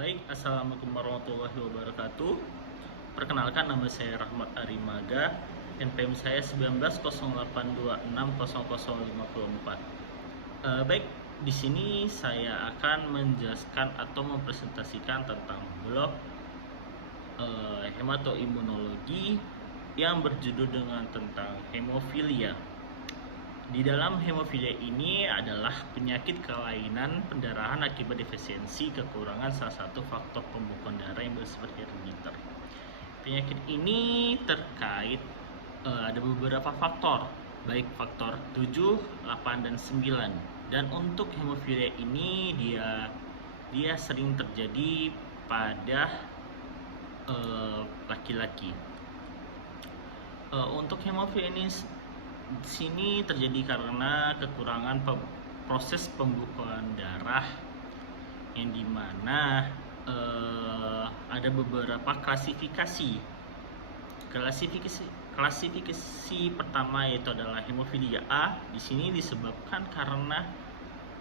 Baik, Assalamualaikum warahmatullahi wabarakatuh. Perkenalkan, nama saya Rahmat Arimaga. NPM saya 1908260054. Baik, di sini saya akan menjelaskan atau mempresentasikan tentang blok hematoimunologi yang berjudul dengan tentang hemofilia. Di dalam hemofilia ini adalah penyakit kelainan pendarahan akibat defisiensi kekurangan salah satu faktor pembekuan darah yang bersifat herediter. Penyakit ini terkait ada beberapa faktor, baik faktor 7, 8, dan 9. Dan untuk hemofilia ini dia sering terjadi pada laki-laki. Untuk hemofilia ini di sini terjadi karena kekurangan proses pembekuan darah, yang dimana ada beberapa klasifikasi. Klasifikasi pertama yaitu adalah hemofilia A. Di sini disebabkan karena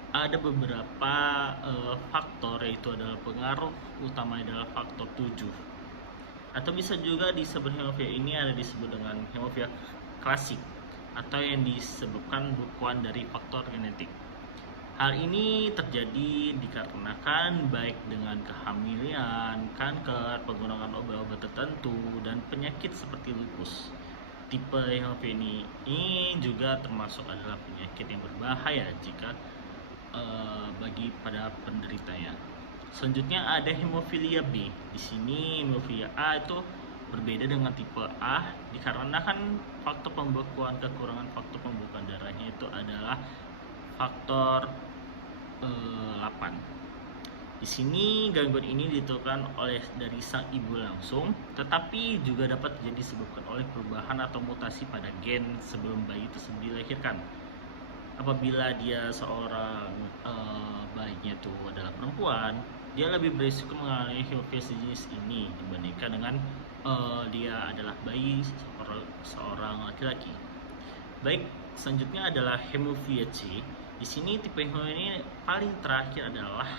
ada beberapa faktor, yaitu adalah pengaruh utama adalah faktor 7. Atau bisa juga disebut hemofilia ini ada disebut dengan hemofilia klasik, atau yang disebabkan bekuan dari faktor genetik. Hal ini terjadi dikarenakan baik dengan kehamilan, kanker, penggunaan obat-obat tertentu, dan penyakit seperti lupus. Tipe hemofilia ini juga termasuk adalah penyakit yang berbahaya jika bagi pada penderitanya. Selanjutnya ada hemofilia B. Di sini hemofilia A itu berbeda dengan tipe A dikarenakan kekurangan faktor pembekuan darahnya itu adalah faktor 8. Di sini gangguan ini ditentukan oleh dari sang ibu langsung, tetapi juga dapat jadi disebabkan oleh perubahan atau mutasi pada gen sebelum bayi tersebut dilahirkan. Apabila dia seorang bayinya itu adalah perempuan, dia lebih berisiko mengalami hemofilia jenis ini dibandingkan dengan dia adalah bayi seorang laki-laki. Baik, selanjutnya adalah hemofilia C. Di sini tipe hemofilia ini paling terakhir adalah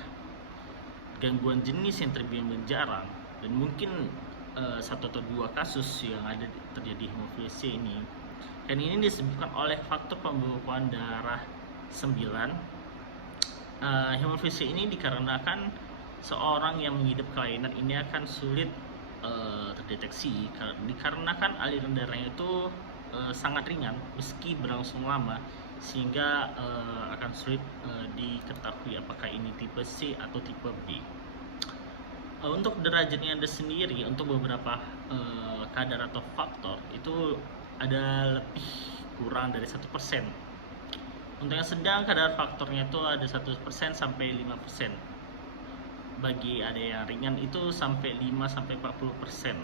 gangguan jenis yang terbilang jarang, dan mungkin satu atau dua kasus yang ada terjadi hemofilia C ini. Dan ini disebabkan oleh faktor pembekuan darah 9. Hemofilia C ini dikarenakan seorang yang mengidap kelainan ini akan sulit terdeteksi dikarenakan aliran darahnya itu sangat ringan meski berlangsung lama, sehingga akan sulit diketahui apakah ini tipe C atau tipe B. Untuk derajatnya ada sendiri, untuk beberapa kadar atau faktor itu ada lebih kurang dari 1%. Untuk yang sedang, kadar faktornya itu ada 1% sampai 5%. Bagi ada yang ringan itu sampai 5-40%.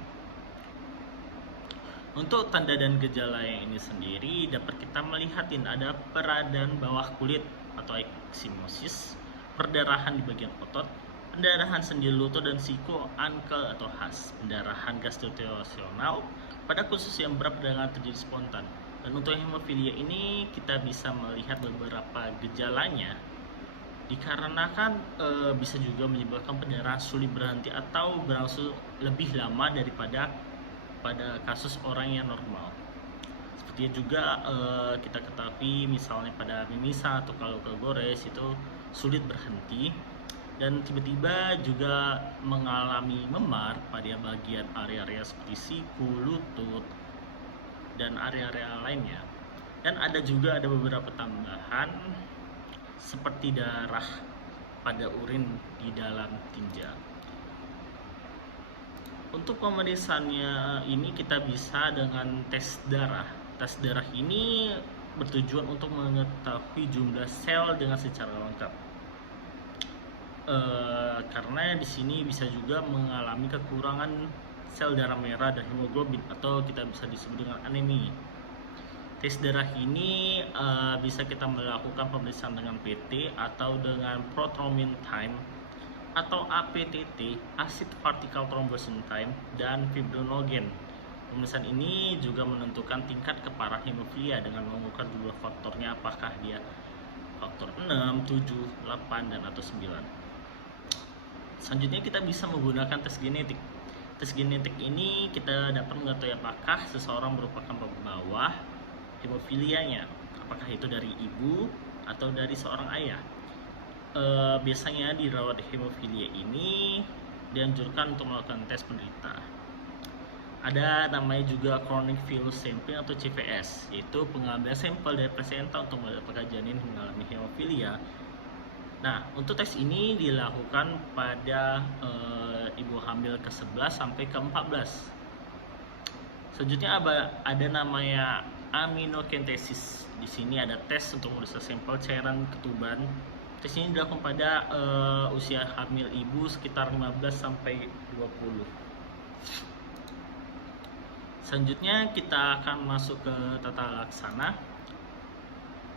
Untuk tanda dan gejala yang ini sendiri dapat kita melihatin ada peradan bawah kulit atau eksimosis, perdarahan di bagian otot, pendarahan sendi lutut dan siku, ankel atau has, pendarahan gastrointestinal pada khusus yang berat dengan terjadi spontan. Dan untuk hemofilia ini kita bisa melihat beberapa gejalanya, dikarenakan bisa juga menyebabkan pendarahan sulit berhenti atau berlangsung lebih lama daripada pada kasus orang yang normal. Seperti juga kita ketahui misalnya pada mimisan atau kalau gores itu sulit berhenti, dan tiba-tiba juga mengalami memar pada bagian area-area seperti siku, lutut, dan area-area lainnya. Dan ada juga beberapa tambahan seperti darah pada urin di dalam tinja. Untuk pemeriksaannya ini kita bisa dengan tes darah. Tes darah ini bertujuan untuk mengetahui jumlah sel dengan secara lengkap. Karena di sini bisa juga mengalami kekurangan sel darah merah dan hemoglobin, atau kita bisa disebut dengan anemia. Tes darah ini bisa kita melakukan pemeriksaan dengan PT atau dengan prothrombin time atau APTT, acid particle thrombosis time, dan fibrinogen. Pemeriksaan ini juga menentukan tingkat keparahan hemofilia dengan mengukur dua faktornya, apakah dia faktor 6, 7, 8, dan atau 9. Selanjutnya kita bisa menggunakan tes genetik. Tes genetik ini kita dapat mengetahui apakah seseorang merupakan pembawa hemofilianya, apakah itu dari ibu atau dari seorang ayah. Biasanya di rawat hemofilia ini dianjurkan untuk melakukan tes penderita. Ada namanya juga chronic venous sampling atau CVS, yaitu pengambilan sampel dari plasenta untuk mendapatkan janin mengalami hemofilia. Nah, untuk tes ini dilakukan pada ibu hamil ke-11 sampai ke-14. Selanjutnya ada namanya aminokentesis. Di sini ada tes untuk memeriksa sampel cairan ketuban. Tes ini dilakukan pada usia hamil ibu sekitar 15 sampai 20. Selanjutnya kita akan masuk ke tata laksana.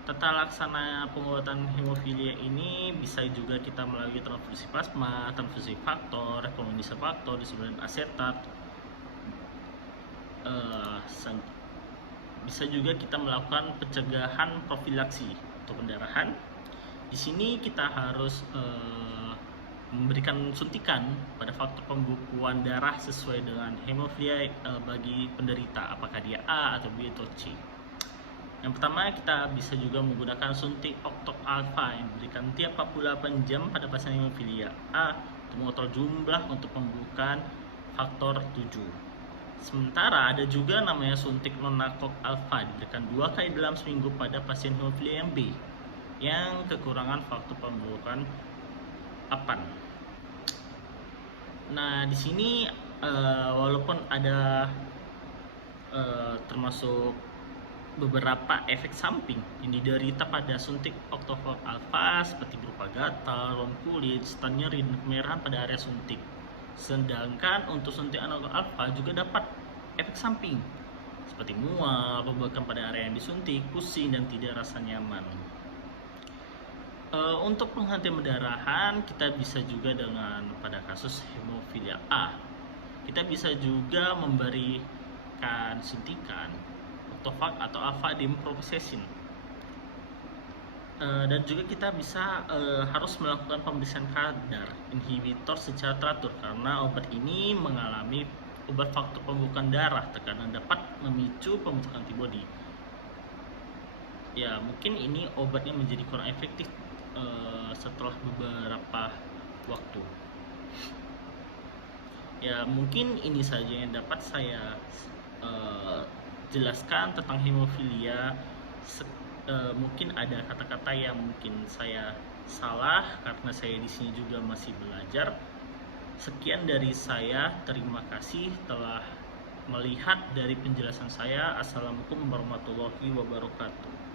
Tata laksana pengobatan hemofilia ini bisa juga kita melalui transfusi plasma, transfusi faktor, rekomendasi faktor, disebutkan asetat. Bisa juga kita melakukan pencegahan profilaksi untuk pendarahan. Di sini kita harus memberikan suntikan pada faktor pembekuan darah sesuai dengan hemofilia bagi penderita, apakah dia A atau B atau C. Yang pertama, kita bisa juga menggunakan suntik oktok alfa yang diberikan tiap 48 jam pada pasien hemofilia A untuk mengontrol jumlah untuk pembukaan faktor 7. Sementara ada juga namanya suntik nonakok alfa diberikan 2 kali dalam seminggu pada pasien hemofilia yang B yang kekurangan faktor pembukaan papan. Nah, di sini walaupun ada termasuk beberapa efek samping yang diderita pada suntik oktofok alfa seperti berupa gatal, ron kulit, serta nyeri dan kemerahan pada area suntik. Sedangkan untuk suntik anokok alfa juga dapat efek samping seperti mual, pembengkakan pada area yang disuntik, pusing, dan tidak rasa nyaman. Untuk penghentian pendarahan kita bisa juga dengan pada kasus hemofilia A kita bisa juga memberikan suntikan Octofak atau Alpha-Dimprosesin. Dan juga kita bisa harus melakukan pemeriksaan kadar inhibitor secara teratur karena obat ini mengalami obat faktor pembukaan darah terkadang dapat memicu pembentukan antibodi. Ya, mungkin ini obatnya menjadi kurang efektif setelah beberapa waktu. Ya, mungkin ini saja yang dapat saya jelaskan tentang hemofilia. Mungkin ada kata-kata yang mungkin saya salah karena saya di sini juga masih belajar. Sekian dari saya, terima kasih telah melihat dari penjelasan saya. Assalamualaikum warahmatullahi wabarakatuh.